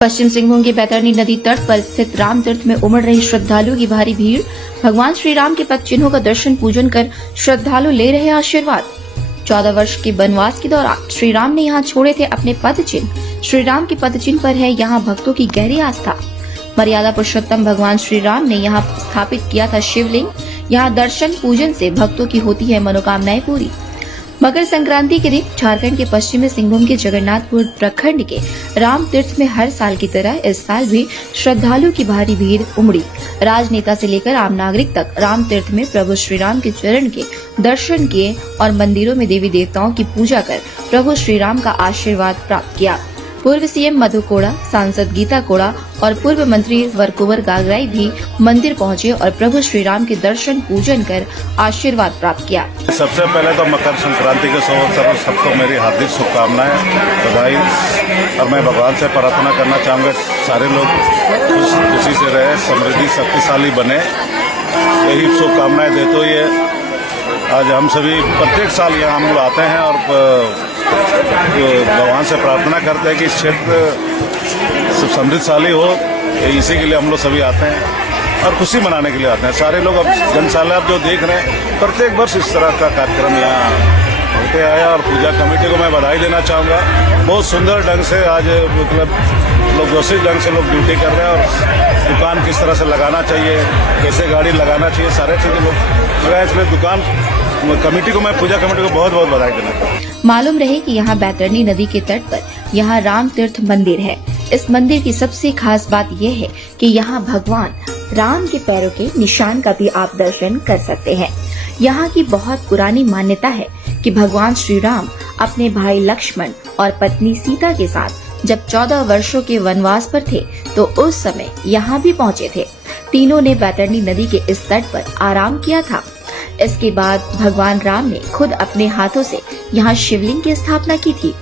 पश्चिम सिंहभूम के बैतरणी नदी तट पर स्थित राम तीर्थ में उमड़ रही श्रद्धालुओं की भारी भीड़। भगवान श्री राम के पद चिन्हों का दर्शन पूजन कर श्रद्धालु ले रहे आशीर्वाद। 14 वर्ष के वनवास के दौरान श्री राम ने यहाँ छोड़े थे अपने पद चिन्ह। श्री राम के पद चिन्ह पर है यहाँ भक्तों की गहरी आस्था। मर्यादा पुरुषोत्तम भगवान श्री राम ने यहाँ स्थापित किया था शिवलिंग। यहाँ दर्शन पूजन से भक्तों की होती है मनोकामनाएं पूरी। मकर संक्रांति के दिन झारखंड के पश्चिमी सिंहभूम के जगन्नाथपुर प्रखंड के राम तीर्थ में हर साल की तरह इस साल भी श्रद्धालुओं की भारी भीड़ उमड़ी। राजनेता से लेकर आम नागरिक तक राम तीर्थ में प्रभु श्री राम के चरण के दर्शन किए और मंदिरों में देवी देवताओं की पूजा कर प्रभु श्री राम का आशीर्वाद प्राप्त किया। पूर्व सीएम मधु कोड़ा, सांसद गीता कोड़ा और पूर्व मंत्री वरकुंवर गागराई भी मंदिर पहुंचे और प्रभु श्री राम के दर्शन पूजन कर आशीर्वाद प्राप्त किया। सबसे पहले तो मकर संक्रांति के अवसर सबको मेरी हार्दिक शुभकामनाएं, बधाई। और मैं भगवान से प्रार्थना करना चाहूँगा सारे लोग खुशी से रहे, समृद्धि शक्तिशाली बने, यही शुभकामनाएं देते हुए आज हम सभी प्रत्येक साल यहाँ हम लोग आते हैं और भगवान से प्रार्थना करते हैं कि क्षेत्र समृद्धशाली हो। इसी के लिए हम लोग सभी आते हैं और खुशी मनाने के लिए आते हैं। सारे लोग अब जनसाला जो देख रहे हैं, प्रत्येक वर्ष इस तरह का कार्यक्रम यहाँ होते आया और पूजा कमेटी को मैं बधाई देना चाहूँगा। बहुत सुंदर ढंग से आज मतलब लोग व्यवस्थित ढंग से लोग ड्यूटी कर रहे हैं और दुकान किस तरह से लगाना चाहिए, कैसे गाड़ी लगाना चाहिए, सारे चीजें लोग इसमें दुकान कमेटी को, मैं पूजा कमेटी को बहुत बहुत बधाई देना चाहूँगा। मालूम रहे कि यहाँ बैतरणी नदी के तट पर यहाँ राम तीर्थ मंदिर है। इस मंदिर की सबसे खास बात यह है कि यहाँ भगवान राम के पैरों के निशान का भी आप दर्शन कर सकते हैं। यहाँ की बहुत पुरानी मान्यता है कि भगवान श्री राम अपने भाई लक्ष्मण और पत्नी सीता के साथ जब 14 वर्षों के वनवास पर थे तो उस समय यहाँ भी पहुँचे थे। तीनों ने बैतरणी नदी के इस तट पर आराम किया था। इसके बाद भगवान राम ने खुद अपने हाथों से यहाँ शिवलिंग की स्थापना की थी।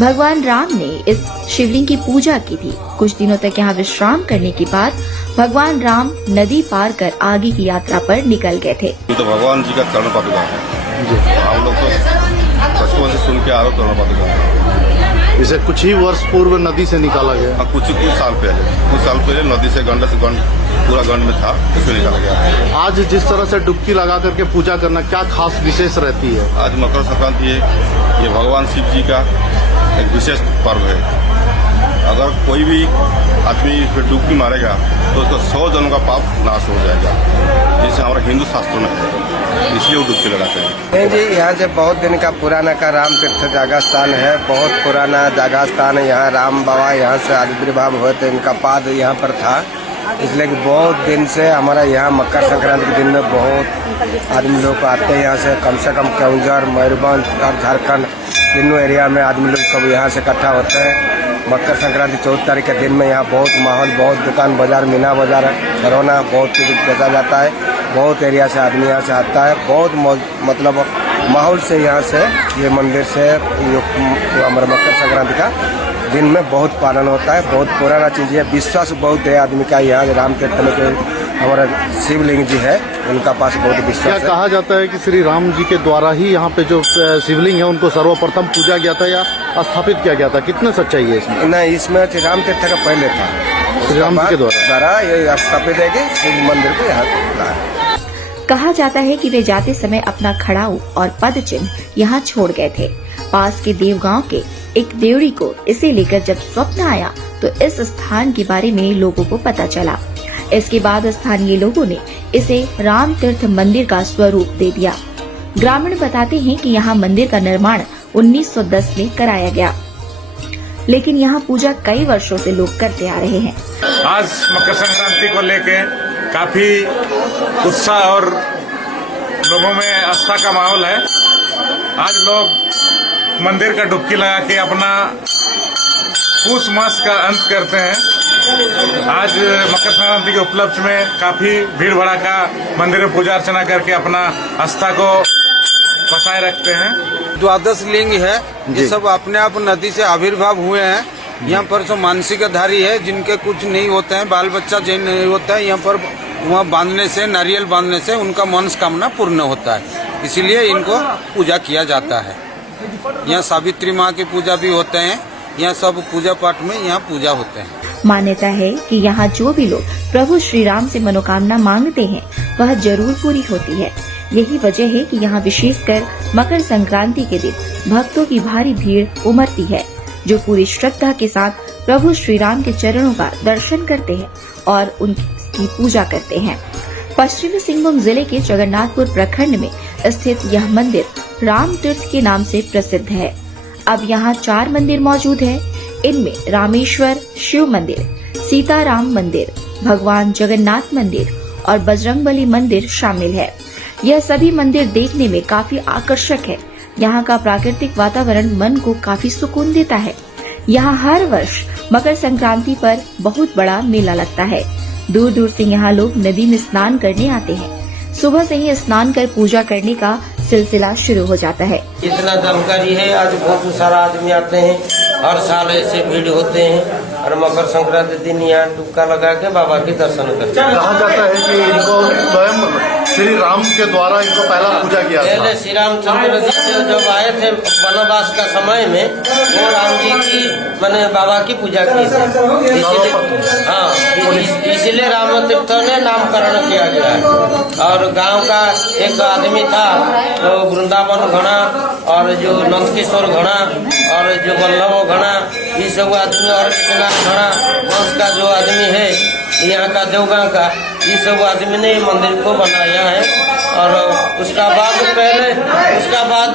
भगवान राम ने इस शिवलिंग की पूजा की थी। कुछ दिनों तक यहाँ विश्राम करने के बाद भगवान राम नदी पार कर आगे की यात्रा पर निकल गए थे। तो भगवान जी का चरण पादुका है, हम लोग तो बचपन से सुन के आ रहे चरण पादुका। इसे कुछ ही वर्ष पूर्व नदी से निकाला गया। कुछ साल पहले नदी से गंड पूरा गंड में था, उसमें निकाला गया। आज जिस तरह से डुबकी लगा करके पूजा करना क्या खास विशेष रहती है? आज मकर संक्रांति है, ये भगवान शिव जी का एक विशेष पर्व है। अगर कोई भी आदमी इस पर डुबकी मारेगा तो उसका 100 जनों का पाप नाश हो जाएगा, जैसे हमारा हिंदू शास्त्रों में है, इसलिए वो डुबकी लगाते हैं। नहीं जी, यहाँ से बहुत दिन का पुराना का राम तीर्थ जगह स्थान है। बहुत पुराना जगह स्थान है। यहाँ राम बाबा यहाँ से आविर्भाव हुए थे, इनका पाद यहाँ पर था। इसलिए कि बहुत दिन से हमारा यहाँ मकर संक्रांति के दिन में बहुत आदमी लोग आते हैं। यहाँ से कम केवंझर, मयूरभंज और झारखंड तीनों एरिया में आदमी लोग सब यहाँ से इकट्ठा होते हैं। मकर संक्रांति 14 तारीख के दिन में यहाँ बहुत माहौल, बहुत दुकान बाजार, मीना बाजार, खरौना बहुत चीज बेचा जाता है। बहुत एरिया से आदमी यहाँ से आता है। बहुत मतलब माहौल से यहाँ से ये मंदिर से हमारे मकर संक्रांति का दिन में बहुत पालन होता है। बहुत पुराना चीज है, विश्वास बहुत है आदमी का। यहाँ राम तीर्थ में जो हमारा शिवलिंग जी है उनका पास बहुत विश्वास है। कहा जाता है कि श्री राम जी के द्वारा ही यहाँ पे जो शिवलिंग है उनको सर्वप्रथम पूजा गया था या स्थापित किया गया था, कितना सच्चाई है इसमें? नहीं, इसमें राम तीर्थ का पहले था, श्री राम जी के द्वारा ये स्थापित है कि शिव मंदिर को यहाँ लाया। कहा जाता है कि वे जाते समय अपना खड़ाऊ और पद चिन्ह यहाँ छोड़ गए थे। पास के देवगांव के एक देवड़ी को इसे लेकर जब स्वप्न आया तो इस स्थान के बारे में लोगों को पता चला। इसके बाद स्थानीय लोगों ने इसे राम तीर्थ मंदिर का स्वरूप दे दिया। ग्रामीण बताते हैं कि यहाँ मंदिर का निर्माण 1910 में कराया गया, लेकिन यहाँ पूजा कई वर्षों से लोग करते आ रहे हैं। आज मकर संक्रांति को लेके काफी उत्साह और लोगों में आस्था का माहौल है। आज लोग मंदिर का डुबकी लगा के अपना पूस मास का अंत करते हैं। आज मकर संक्रांति के उपलक्ष्य में काफी भीड़ भड़ाका मंदिर में पूजा अर्चना करके अपना आस्था को बसाए रखते हैं। 12 लिंग है, ये सब अपने आप नदी से आविर्भाव हुए हैं। यहाँ पर जो मानसिकधारी है, जिनके कुछ नहीं होते हैं, बाल बच्चा जिन नहीं होता है, यहाँ पर वहाँ बांधने से, नारियल बांधने से उनका मनोकामना पूर्ण होता है। इसीलिए इनको पूजा किया जाता है। यहाँ सावित्री माँ की पूजा भी होते हैं। यहाँ सब पूजा पाठ में यहाँ पूजा होते हैं। मान्यता है कि यहाँ जो भी लोग प्रभु श्री राम से मनोकामना मांगते हैं वह जरूर पूरी होती है। यही वजह है कि यहाँ विशेषकर मकर संक्रांति के दिन भक्तों की भारी भीड़ उमड़ती है, जो पूरी श्रद्धा के साथ प्रभु श्री राम के चरणों का दर्शन करते हैं और उनकी पूजा करते हैं। पश्चिमी सिंहभूम जिले के जगन्नाथपुर प्रखंड में स्थित यह मंदिर राम तीर्थ के नाम से प्रसिद्ध है। अब यहाँ 4 मंदिर मौजूद है। इनमें रामेश्वर शिव मंदिर, सीताराम मंदिर, भगवान जगन्नाथ मंदिर और बजरंगबली मंदिर शामिल है। यह सभी मंदिर देखने में काफी आकर्षक है। यहाँ का प्राकृतिक वातावरण मन को काफी सुकून देता है। यहाँ हर वर्ष मकर संक्रांति पर बहुत बड़ा मेला लगता है। दूर दूर से यहाँ लोग नदी में स्नान करने आते हैं। सुबह से ही स्नान कर पूजा करने का सिलसिला शुरू हो जाता है। इतना जानकारी है, आज बहुत सारा आदमी आते हैं, हर साल ऐसे भीड़ होते हैं और मकर संक्रांति दिन यहाँ टुक्का लगा के बाबा के दर्शन करते हैं। कहा जाता है कि इनको स्वयं श्री राम के द्वारा इनको पहला पूजा किया था। पहले श्री रामचंद्र जी जब आए थे वनवास का समय में, वो राम जी की मैंने बाबा की पूजा की थी। इसलिए राम तीर्थ ने नामकरण किया गया है। और गांव का एक आदमी था, तो वृंदावन घड़ा और जो नंदकिशोर घड़ा और जो वल्लभ घड़ा, ये सब आदमी और विश्वनाथ घड़ा वंश का जो आदमी है यहाँ का देवगांव का, ये सब आदमी ने मंदिर को बनाया है। और उसका बाद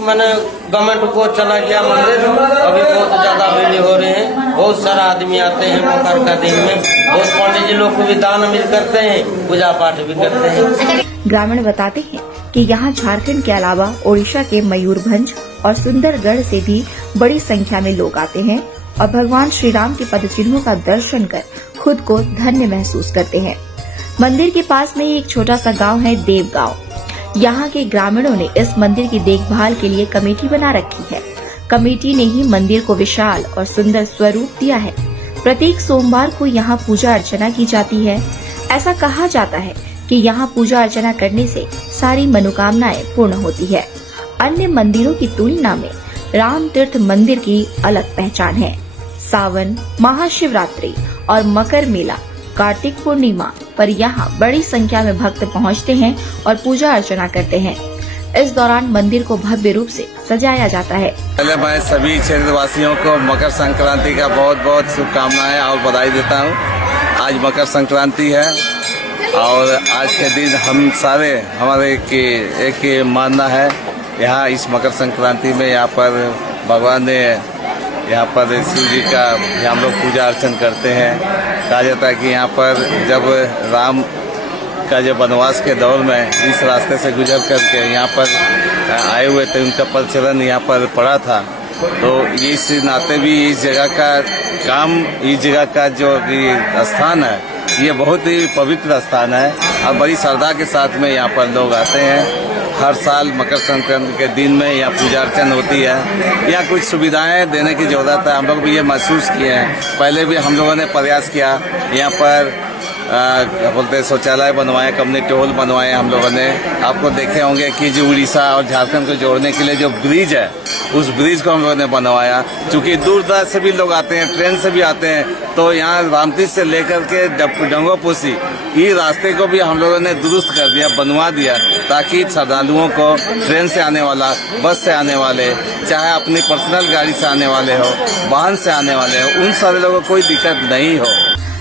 मैंने गवर्नमेंट को चला गया मंदिर। अभी बहुत ज्यादा भीड़ हो रहे हैं, बहुत सारा आदमी आते हैं मकर का दिन में। बहुत पंडित जी लोग को भी दान मिल करते हैं, पूजा पाठ भी करते हैं। ग्रामीण बताते हैं कि यहाँ झारखंड के अलावा ओडिशा के मयूरभंज और सुंदरगढ़ से भी बड़ी संख्या में लोग आते हैं और भगवान श्री राम के पदचिन्हों का दर्शन कर खुद को धन्य महसूस करते हैं। मंदिर के पास में ही एक छोटा सा गांव है देव गांव। यहाँ के ग्रामीणों ने इस मंदिर की देखभाल के लिए कमेटी बना रखी है। कमेटी ने ही मंदिर को विशाल और सुंदर स्वरूप दिया है। प्रत्येक सोमवार को यहाँ पूजा अर्चना की जाती है। ऐसा कहा जाता है कि यहाँ पूजा अर्चना करने से सारी मनोकामनाएं पूर्ण होती है। अन्य मंदिरों की तुलना में राम तीर्थ मंदिर की अलग पहचान है। सावन, महाशिवरात्रि और मकर मेला, कार्तिक पूर्णिमा पर यहाँ बड़ी संख्या में भक्त पहुँचते हैं और पूजा अर्चना करते हैं। इस दौरान मंदिर को भव्य रूप से सजाया जाता है। पहले मैं सभी क्षेत्रवासियों को मकर संक्रांति का बहुत बहुत शुभकामनाएं और बधाई देता हूँ। आज मकर संक्रांति है और आज के दिन हम सारे हमारे एक मानना है, यहाँ इस मकर संक्रांति में यहाँ पर भगवान ने यहाँ पर शिव जी का हम लोग पूजा अर्चन करते हैं। कहा जाता है कि यहाँ पर जब राम का जब वनवास के दौर में इस रास्ते से गुजर करके यहाँ पर आए हुए थे, उनका प्रचलन यहाँ पर पड़ा था। तो इस नाते भी इस जगह का जो स्थान है, ये बहुत ही पवित्र स्थान है और बड़ी श्रद्धा के साथ में यहाँ पर लोग आते हैं। हर साल मकर संक्रांति के दिन में यहाँ पूजा अर्चना होती है। यहाँ कुछ सुविधाएं देने की जरूरत है, हम लोग भी ये महसूस किए हैं। पहले भी हम लोगों ने प्रयास किया, यहाँ पर क्या बोलते हैं शौचालय बनवाए, कम्युनिटी हॉल बनवाए हम लोगों ने। आपको देखे होंगे कि जो उड़ीसा और झारखंड को जोड़ने के लिए जो ब्रिज है, उस ब्रिज को हम लोगों ने बनवाया। चूँकि दूर दराज से भी लोग आते हैं, ट्रेन से भी आते हैं, तो यहाँ रामतीर्थ से लेकर के डंगोपोसी ये रास्ते को भी हम लोगों ने दुरुस्त कर दिया, बनवा दिया, ताकि श्रद्धालुओं को ट्रेन से आने वाला, बस से आने वाले, चाहे अपनी पर्सनल गाड़ी से आने वाले हो, वाहन से आने वाले हो, उन सारे लोगों को कोई दिक्कत नहीं हो।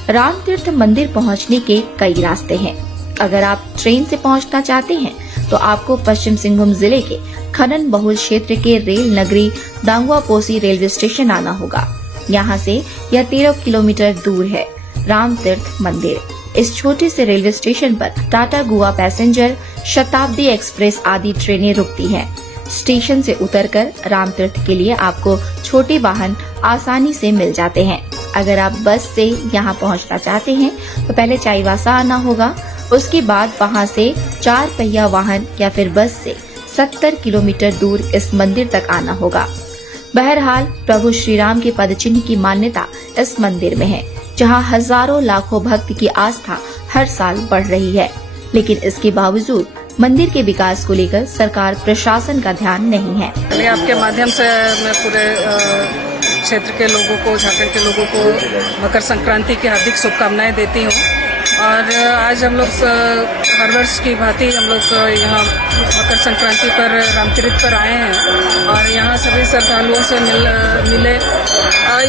राम तीर्थ मंदिर पहुंचने के कई रास्ते हैं। अगर आप ट्रेन से पहुंचना चाहते हैं तो आपको पश्चिम सिंहभूम जिले के खनन बहुल क्षेत्र के रेल नगरी दांगुआपोसी रेलवे स्टेशन आना होगा। यहाँ से यह 13 किलोमीटर दूर है। राम तीर्थ मंदिर इस छोटे से रेलवे स्टेशन पर टाटा गुआ पैसेंजर, शताब्दी एक्सप्रेस आदि ट्रेनें रुकती हैं। स्टेशन से उतरकर राम तीर्थ के लिए आपको छोटे वाहन आसानी से मिल जाते हैं। अगर आप बस से यहाँ पहुँचना चाहते हैं तो पहले चाईबासा आना होगा, उसके बाद वहाँ से 4 पहिया वाहन या फिर बस से 70 किलोमीटर दूर इस मंदिर तक आना होगा। बहरहाल प्रभु श्री राम के पदचिन्ह की मान्यता इस मंदिर में है, जहाँ हजारों लाखों भक्त की आस्था हर साल बढ़ रही है। लेकिन इसके बावजूद मंदिर के विकास को लेकर सरकार प्रशासन का ध्यान नहीं है। आपके माध्यम से मैं पूरे क्षेत्र के लोगों को, झारखंड के लोगों को मकर संक्रांति की हार्दिक शुभकामनाएं देती हूँ। और आज हम लोग हर वर्ष की भांति हम लोग यहाँ मकर संक्रांति पर रामतीर्थ पर आए हैं और यहाँ सभी श्रद्धालुओं से मिले।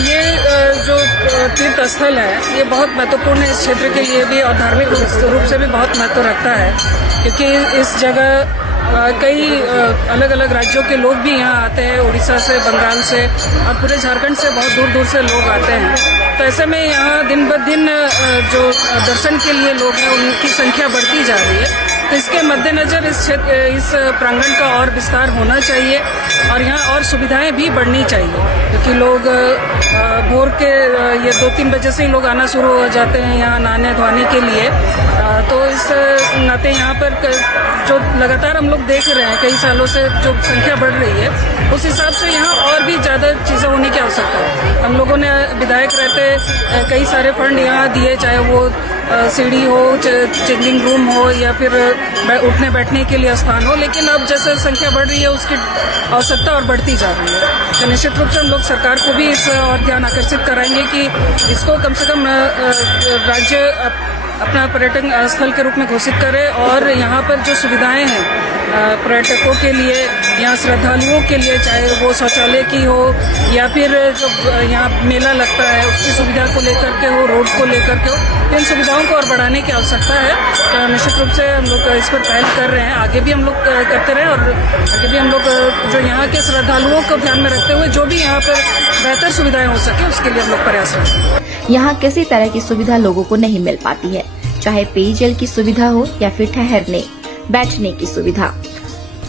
ये जो तीर्थ स्थल है ये बहुत महत्वपूर्ण है इस क्षेत्र के लिए भी और धार्मिक रूप से भी बहुत महत्व रखता है, क्योंकि इस जगह कई अलग अलग राज्यों के लोग भी यहाँ आते हैं, उड़ीसा से, बंगाल से और पूरे झारखंड से बहुत दूर दूर से लोग आते हैं। तो ऐसे में यहाँ दिन ब दिन जो दर्शन के लिए लोग हैं उनकी संख्या बढ़ती जा रही है। तो इसके मद्देनजर इस प्रांगण का और विस्तार होना चाहिए और यहाँ और सुविधाएं भी बढ़नी चाहिए, क्योंकि लोग भोर के ये 2-3 बजे से ही लोग आना शुरू हो जाते हैं यहाँ नहाने धोने के लिए। तो इस नाते यहाँ पर जो लगातार हम लोग देख रहे हैं कई सालों से जो संख्या बढ़ रही है, उस हिसाब से यहाँ और भी ज़्यादा चीज़ें होने की आवश्यकता है। हम लोगों ने विधायक रहते कई सारे फंड यहाँ दिए, चाहे वो सीढ़ी हो, चेंजिंग रूम हो या फिर उठने बैठने के लिए स्थान हो, लेकिन अब जैसे संख्या बढ़ रही है उसकी आवश्यकता और बढ़ती जा रही है। तो निश्चित रूप से हम लोग सरकार को भी इस और ध्यान आकर्षित कराएंगे कि इसको कम से कम राज्य अपना पर्यटन स्थल के रूप में घोषित करे और यहाँ पर जो सुविधाएं हैं पर्यटकों के लिए, यहाँ श्रद्धालुओं के लिए, चाहे वो शौचालय की हो या फिर जो यहाँ मेला लगता है उसकी सुविधा को लेकर के हो, रोड को लेकर के हो, इन सुविधाओं को और बढ़ाने की आवश्यकता है। तो निश्चित रूप से हम लोग इस पर पहल कर रहे हैं, आगे भी हम लोग करते रहे और आगे भी हम लोग जो यहाँ के श्रद्धालुओं को ध्यान में रखते हुए जो भी यहाँ पर बेहतर सुविधाएं हो सके उसके लिए हम लोग प्रयास करें। यहाँ किसी तरह की सुविधा लोगों को नहीं मिल पाती है, चाहे पेयजल की सुविधा हो या फिर ठहरने बैठने की सुविधा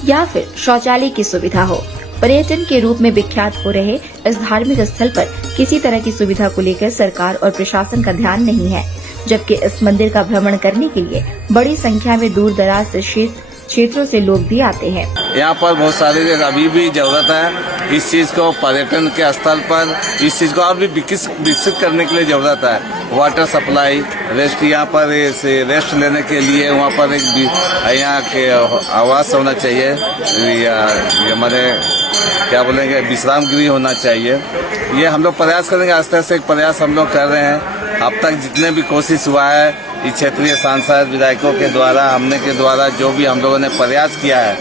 या फिर शौचालय की सुविधा हो। पर्यटन के रूप में विख्यात हो रहे इस धार्मिक स्थल पर किसी तरह की सुविधा को लेकर सरकार और प्रशासन का ध्यान नहीं है, जबकि इस मंदिर का भ्रमण करने के लिए बड़ी संख्या में दूर दराज से क्षेत्रों से लोग भी आते हैं। यहाँ पर बहुत सारी अभी भी जरूरत है इस चीज को, पर्यटन के स्थल पर इस चीज को और भी विकसित करने के लिए जरूरत है। वाटर सप्लाई, रेस्ट, यहाँ पर रेस्ट लेने के लिए वहाँ पर एक यहाँ के आवास होना चाहिए, या हमारे क्या बोलेंगे विश्राम गृह होना चाहिए। ये हम लोग प्रयास करेंगे, आस्ते आस्ते एक प्रयास हम लोग कर रहे हैं। अब तक जितने भी कोशिश हुआ है इस क्षेत्रीय सांसद विधायकों के द्वारा, हमने के द्वारा जो भी हम लोगों ने प्रयास किया है।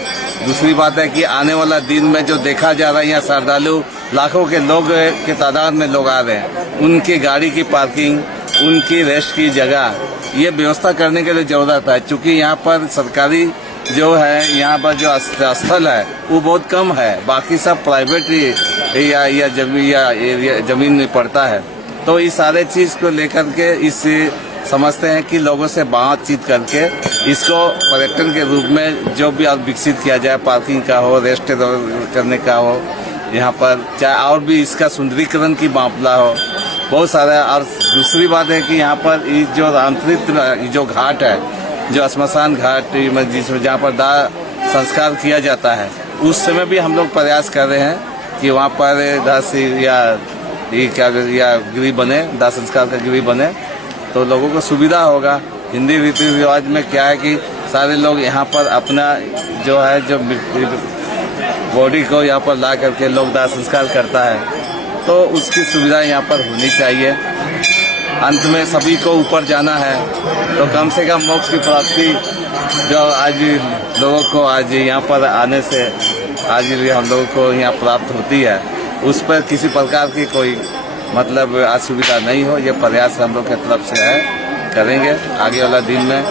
दूसरी बात है कि आने वाला दिन में जो देखा जा रहा है यहाँ श्रद्धालु लाखों के लोग के तादाद में लोग आ रहे हैं, उनकी गाड़ी की पार्किंग, उनकी रेस्ट की जगह, ये व्यवस्था करने के लिए जरूरत है। चूँकि यहाँ पर सरकारी जो है यहाँ पर जो स्थल है वो बहुत कम है, बाकी सब प्राइवेट या जमीन में पड़ता है। तो इस सारे चीज को लेकर के इससे समझते हैं कि लोगों से बातचीत करके इसको पर्यटन के रूप में जो भी अब विकसित किया जाए, पार्किंग का हो, रेस्ट करने का हो, यहाँ पर चाहे और भी इसका सुंदरीकरण की मामला हो, बहुत सारा। और दूसरी बात है कि यहाँ पर जो रामतीर्थ जो घाट है, जो श्मशान घाट जिसमें जहाँ पर दाह संस्कार किया जाता है, उस समय भी हम लोग प्रयास कर रहे हैं कि वहाँ पर या गृह बने, दाह संस्कार का गृह बने, तो लोगों को सुविधा होगा। हिंदी रीति रिवाज में क्या है कि सारे लोग यहाँ पर अपना जो है जो बॉडी को यहाँ पर ला करके लोग दाह संस्कार करता है, तो उसकी सुविधा यहाँ पर होनी चाहिए। अंत में सभी को ऊपर जाना है, तो कम से कम मोक्ष की प्राप्ति जो आज लोगों को आज यहाँ पर आने से आज भी हम लोगों को यहाँ प्राप्त होती है, उस पर किसी प्रकार की कोई मतलब असुविधा नहीं हो। ये प्रयास हम लोग की तरफ से है, करेंगे आगे वाला दिन में।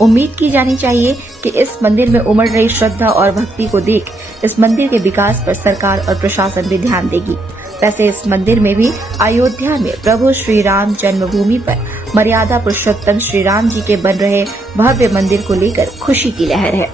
उम्मीद की जानी चाहिए कि इस मंदिर में उमड़ रही श्रद्धा और भक्ति को देख इस मंदिर के विकास पर सरकार और प्रशासन भी ध्यान देगी। वैसे इस मंदिर में भी अयोध्या में प्रभु श्री राम जन्मभूमि पर मर्यादा पुरुषोत्तम श्री राम जी के बन रहे भव्य मंदिर को लेकर खुशी की लहर है।